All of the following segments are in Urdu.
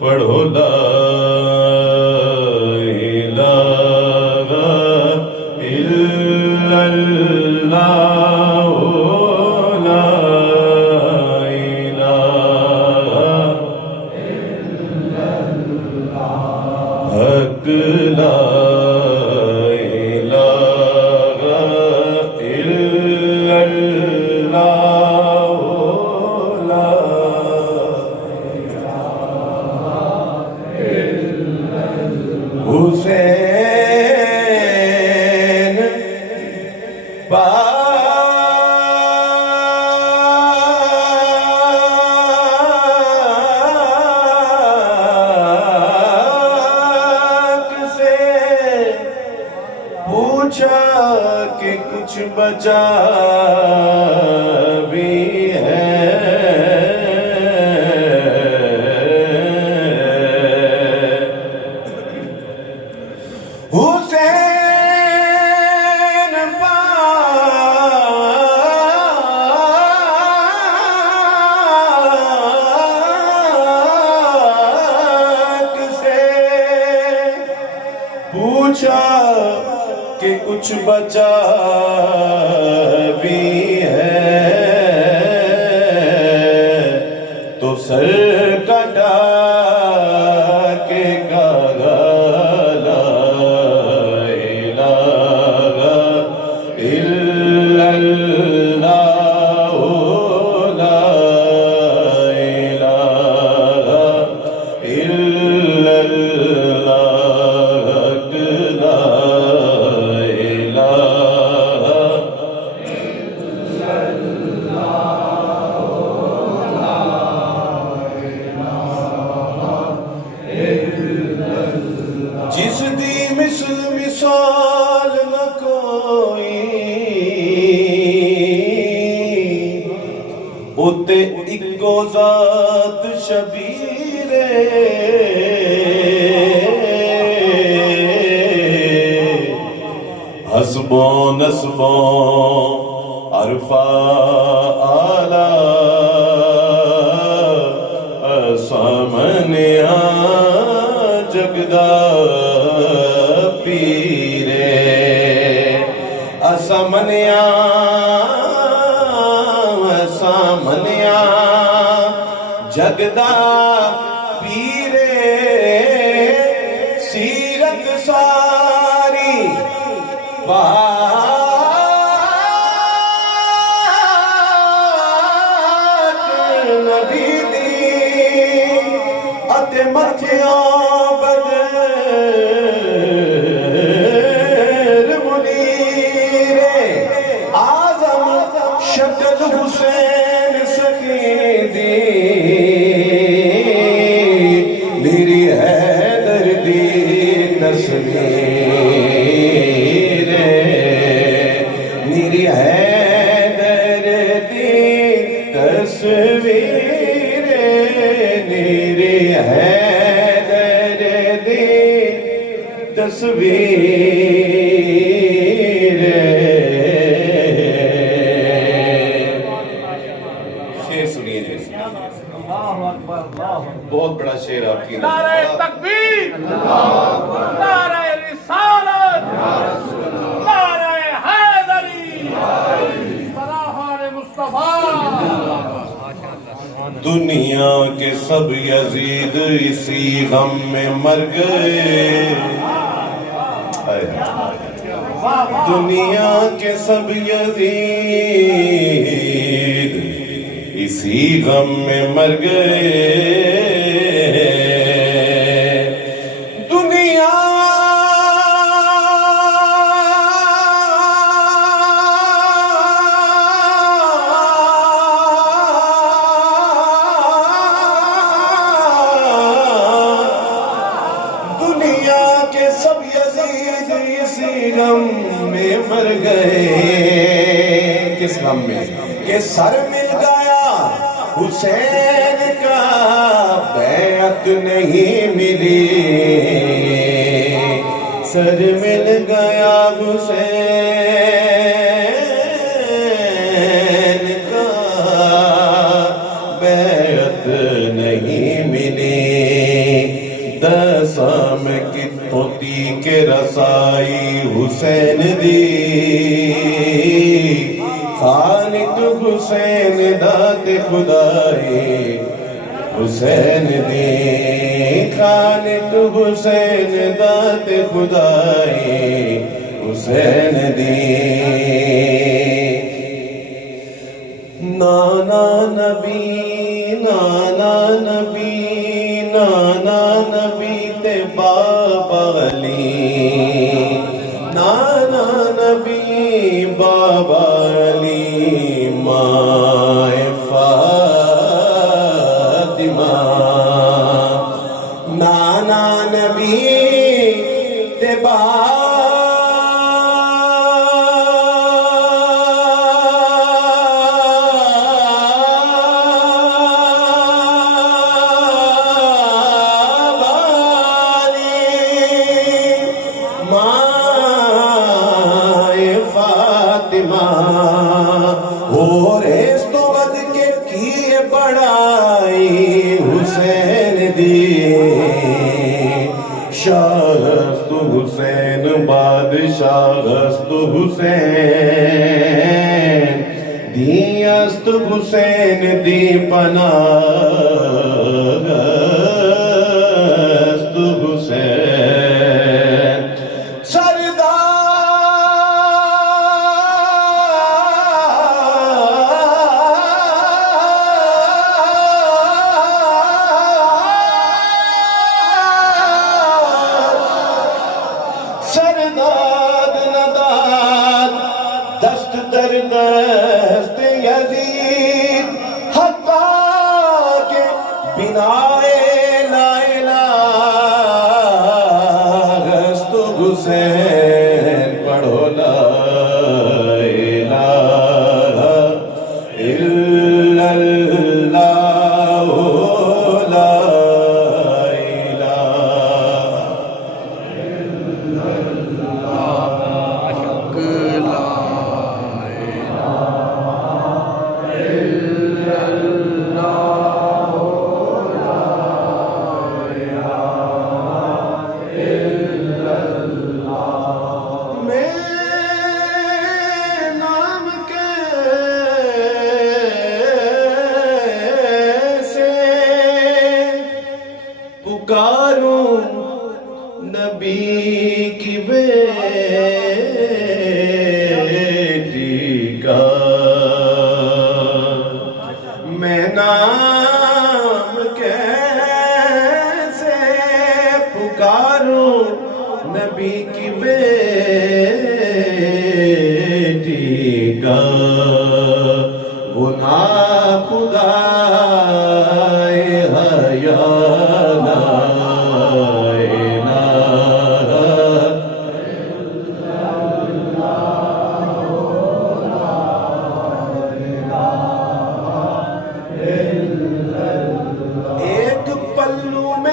پڑھو لا الہ الا اللہ لا الہ الا اللہ حق لا الہ الا اللہ لا حسین پاک سے پوچھا کہ کچھ بچا بھی ہے حسین پاک سے پوچھا کہ کچھ بچا بھی ہے تو سر کٹا کے کہا لا الہ الا اللہ لا الہ الا اللہ لا الہ جس دی مثل مثال نہ کوئی اتے اکو ذات شبیر حسبوں نسبوں عرفہ آلہ سامنیا جگدا پیرے اسامنیا سامنیا جگدا پیرے سیرت ساری پاک نبی دی اتے متھیاں بدر منیر اعظم شکل حسین سکیندی میری حیدر دی تصویر میری حیدر دی تصویر میری حیدر دی تصویر شعر سنیے جی بہت بڑا شعر آپ کی نعرہ تکبیر نعرہ رسالت نعرہ حیدری فراخان مصطفیٰ دنیا کے سب یزید اسی غم میں مر گئے دنیا کے سب یزید اسی غم میں مر گئے دنیا غم میں مر گئے. کس غم میں؟ کہ سر مل گیا حسین کا بیعت نہیں ملی. سر مل گیا حسین کا بیعت نہیں ملی. دساں میں کتوتی کے رسائی حسین دی. خالق حسین دات خدائی حسین دی. خالق حسین دات خدائی حسین دی. نانا نبی نانا نبی نانا نبی تے بابا علی. نانا نبی بابا علی ماں فاطمہ. نانا نبی تے اور اس تو ود کے کیے بڑائی حسین دی. شاہست حسین بادشاہست حسین دیست حسین دی پناہست حسین. سرداد نداد دست در دست یزید حقا کے بنائے لا الہ است حسین. پڑھو لا الہ الا اللہ لا پکاروں نبی کی بیٹی کا. میں نام کیسے پکاروں نبی کی بیٹی کا. وہ ناخدا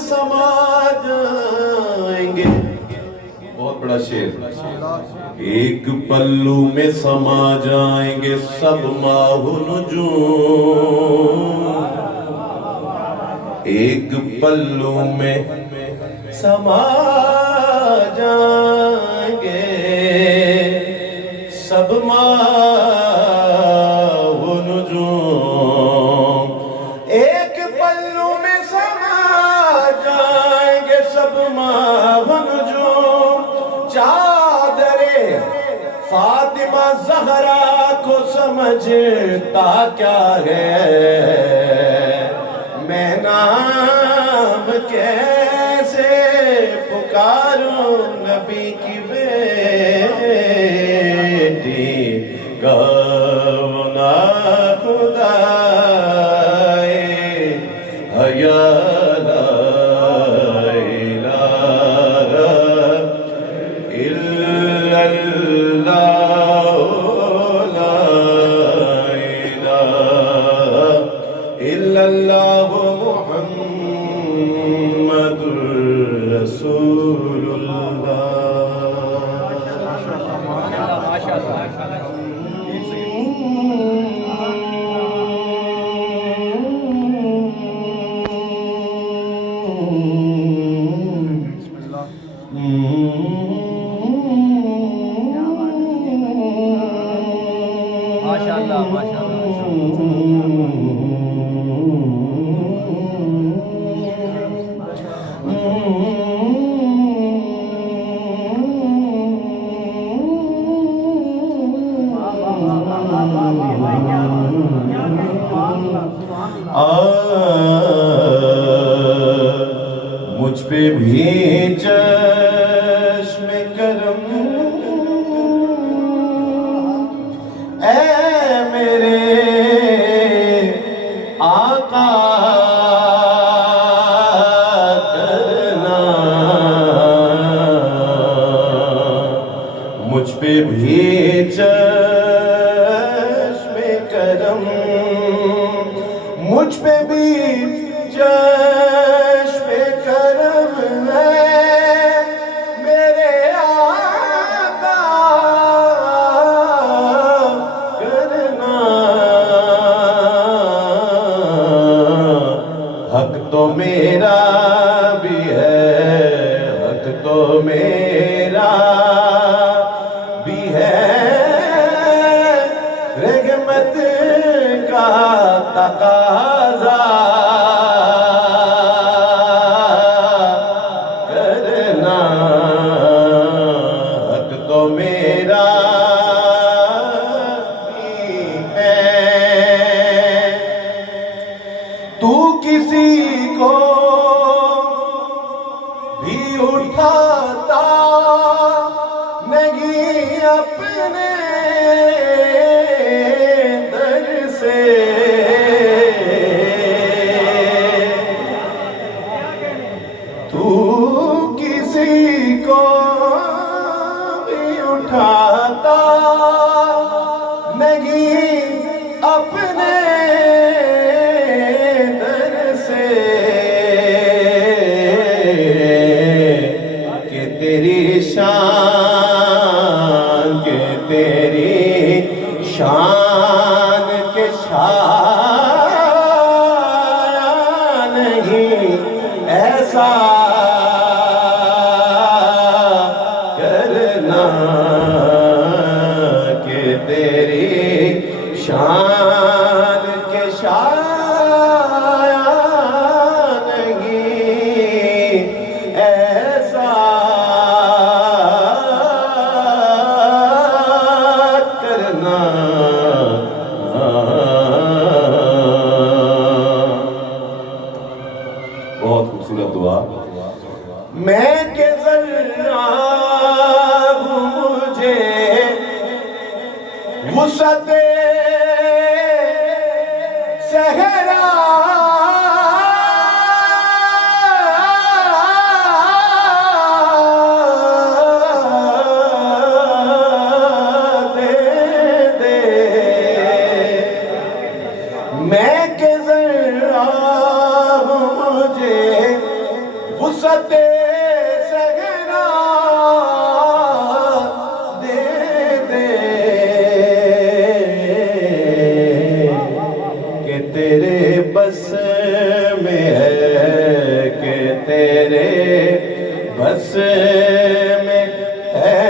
سما جائیں گے. بہت بڑا شعر. ایک پلو میں سما جائیں گے سب ماہ نجوم. ایک پلو میں سما جائیں گے سب ماہ نجوم. ایک پلو میں سما جائیں گے سب ماہ نجوم. چادر فاطمہ زہرا کو سمجھتا کیا ہے. میں نام کیسے پکاروں نبی کی بیٹی کا. خدائے حیا لا الہ الا مجھ پہ بھی چشم کرم اے میرے آقا کرنا، مجھ پہ بھی چشم کرم، مجھ پہ بھی چشم کرم ہے میرے آقا کرنا، حق تو میرا بھی ہے، حق تو میرا بھی ہے، رحمت کا تقاضا کرنا، حق تو میرا بھی ہے۔ تو کسی کو بھی اٹھاتا نہیں اپنے در سے، تو کسی کو بھی اٹھاتا نہیں اپنے در سے، کہ تیری شان، کہ تیری شان کے شایا نہیں ایسا کرنا، کہ تیری شان کے شایا نہیں ایسا کرنا۔ بہت خوبصورت دعا۔ میں کہ ذرا ہوں مجھے وسعت صحرا دے دے، میں کہ ذرا ہوں مجھے وسعت صحرا دے دے، کہ تیرے بس میں ہے، کہ تیرے بس میں ہے،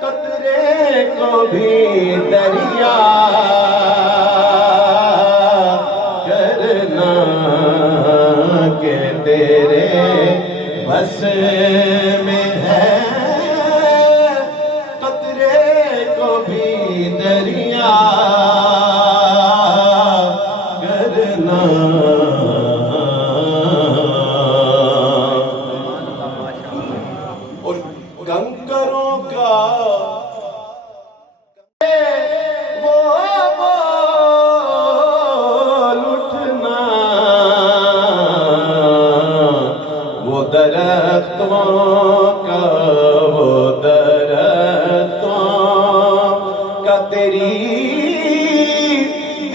قطرے کو بھی دریا کرنا، کہ تیرے بس میں ہے، قطرے کو بھی دریا کرنا۔ اور کنکروں کا وہ بول اٹھنا، وہ درختوں کا، وہ درختوں کا تیری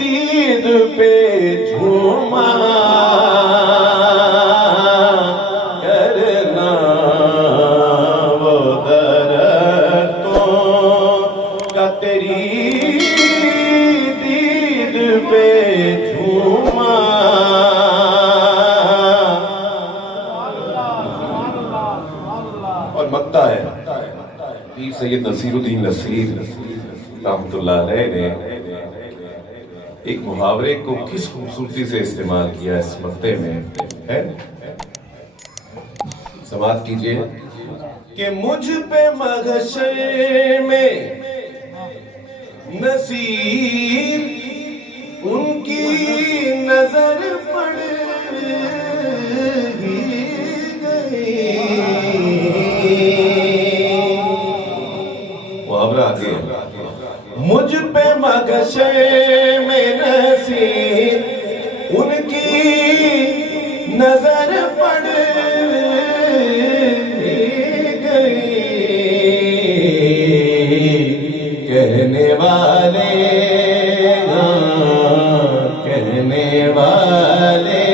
دید پہ جھوما کرنا، وہ درختوں کا تیری دید پہ جھوما۔ اور مکتا ہے پیر سید نصیر الدین نصیر رحمت اللہ علیہ نے ایک محاورے کو کس خوبصورتی سے استعمال کیا اس مقطع میں ہے، سماعت کیجئے کہ مجھ پہ محشر میں نصیر ان کی نظر پڑ نظر پڑ گئی کہنے والے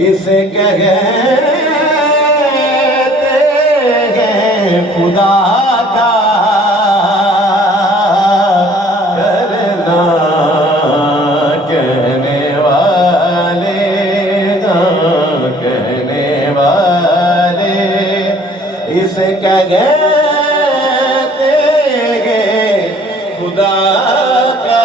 اسے کہتے ہیں خدا کا کرنا کہنے والے اسے کہتے ہیں خدا کا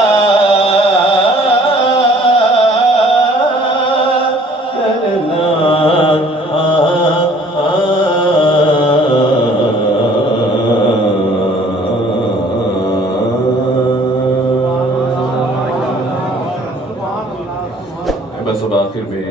بس اب آخر میں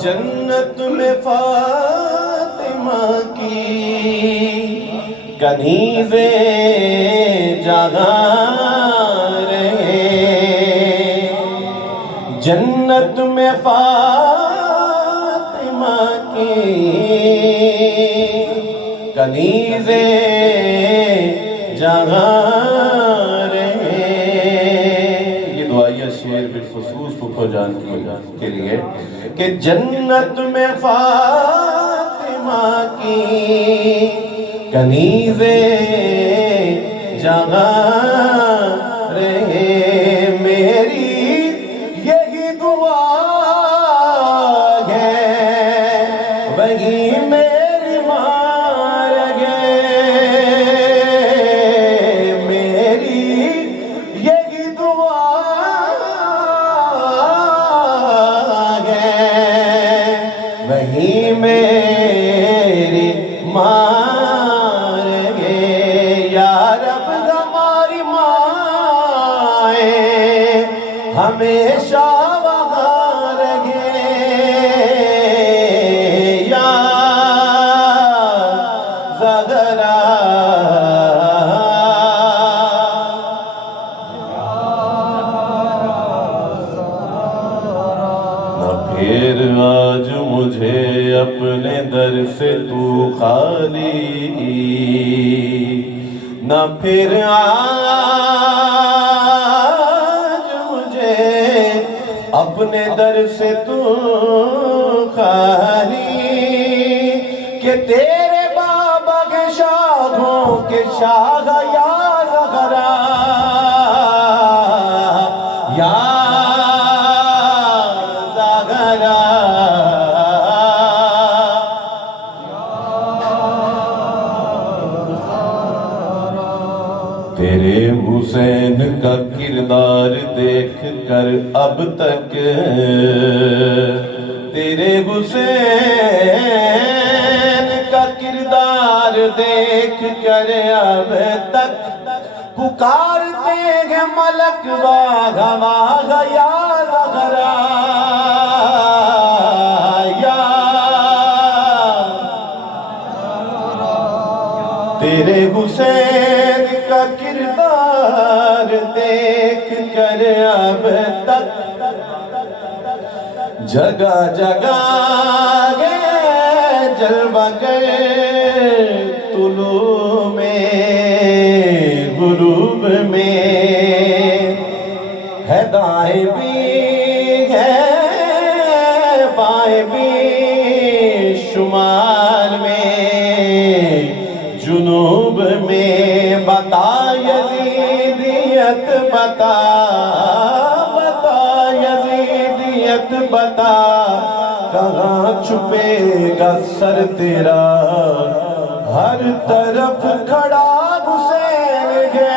جنت میں فاطمہ کی کنیزیں جہاں رہے جنت میں فاطمہ کی کنیزیں جہاں رہے یہ دعائیہ شعر بالخصوص پپھو جان کے لیے کہ جنت میں فاطمہ کی کنیزیں جہاں رہے میری یہی دعا ہے وہی میری مار گئے میری یہی دعا وہی میری مار گے یا رب ہماری مائیں ہمیشہ وہاں رہے یا زہرا نہ پھر آج مجھے اپنے در سے تو خالی نہ پھر آج مجھے اپنے در سے تو خالی کہ تیرے بابا کے شاخوں کے شاخ یا زہرا یا زہرا تیرے حسین کا کردار دیکھ کر اب تک تیرے حسین کا کردار دیکھ کر اب تک پکارتے ہیں ملک واغا واغا یا زہرا یا تیرے حسین کا کردار دیکھ کر اب تک جگہ جگہ گئے جلوہ گر جنوب میں بتا یزیدیت بتا یزیدیت بتا کہاں چھپے گا سر تیرا ہر طرف کھڑا حسین ہے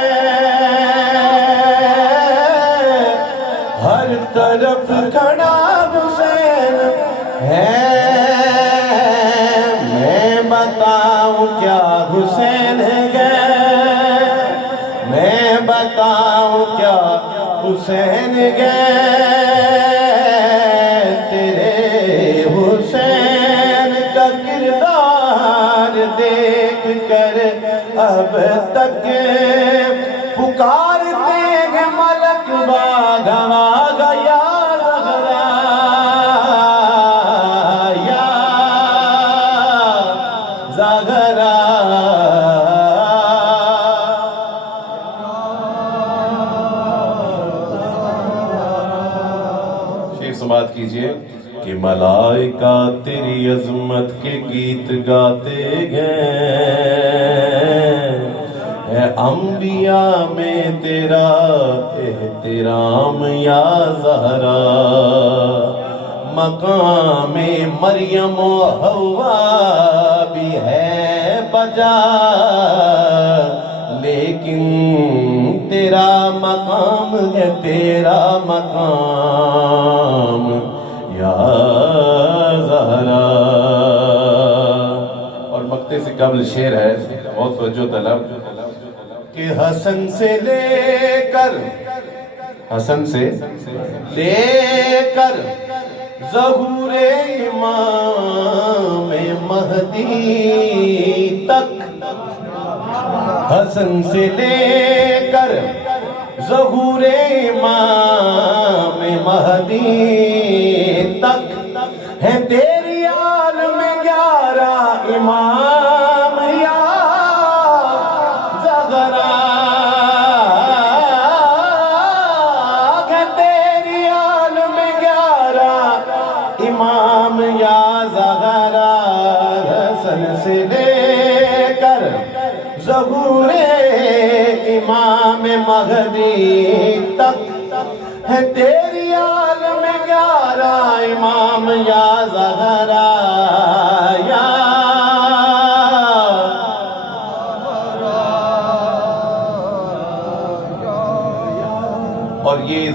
ہر طرف کھڑا حسین ہے میں بتاؤں کیا حسین ہے میں بتاؤں کیا حسین ہے تیرے حسین کا کردار دیکھ کر اب تک پکارتے ہیں ملک باغا گیا زہرا یا زہرا شیر سماعت کیجئے کہ ملائکہ تیری عظمت کے گیت گاتے گئے ہے انبیاء میں تیرا احترام یا زہرا مقام مریم و حوا بھی ہے بجا لیکن تیرا مقام ہے تیرا مقام یا زہرا اور مقطع سے قبل شعر ہے بہت توجہ طلب کہ حسن سے لے کر ظہور امام مہدی تک حسن سے لے کر ظہور امام مہدی تک ہے تیری عالم 11 امام یا زہرا ہے تیری عالم 11 امام یا زہرا حسن سے لے کر ظہور امام مہدی تک ہے تیری عالم 11 امام یا زہرا یا اور یہ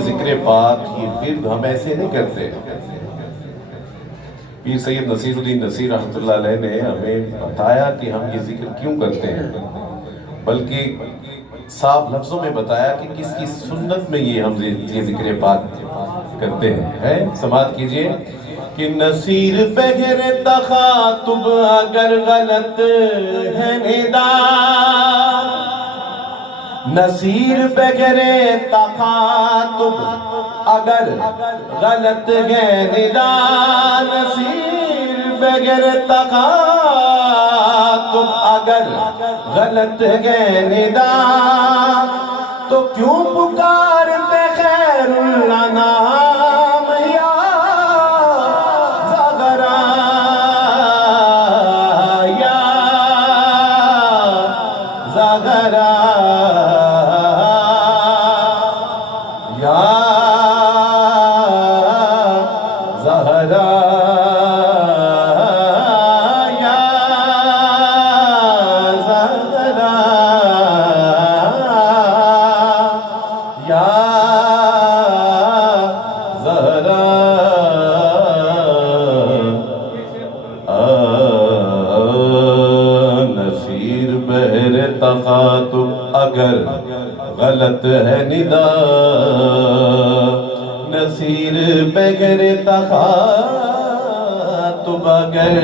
ذکر پاک یہ ورد ہم ایسے نہیں کرتے پیر سید نصیر الدین نصیر رحمۃ اللہ علیہ نے ہمیں بتایا کہ ہم یہ ذکر کیوں کرتے ہیں بلکہ صاف لفظوں میں بتایا کہ کس کی سنت میں یہ ہم یہ ذکر پاک کرتے ہیں سماعت کیجئے کہ نصیر بغیر تخاطب اگر غلط ہے ندا نصیر بغیر تخاطب اگر غلط ہے ندا نصیر بغیر تخاطب اگر غلط ہے ندا تو کیوں پکارتے خیر الانام یا زہرا یا زہرا یا زہرا یا زہرا یا زہرا نصیر بہر تخاطب اگر غلط ہے ندا نصیر بغیر تخاطب اگر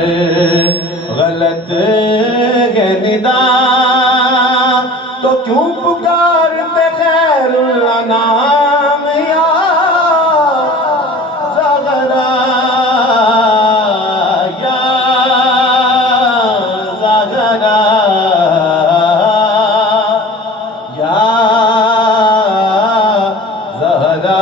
غلط ہے ندا تو کیوں پکارتے خیر الانام یا زہرا یا زہرا یا زہرا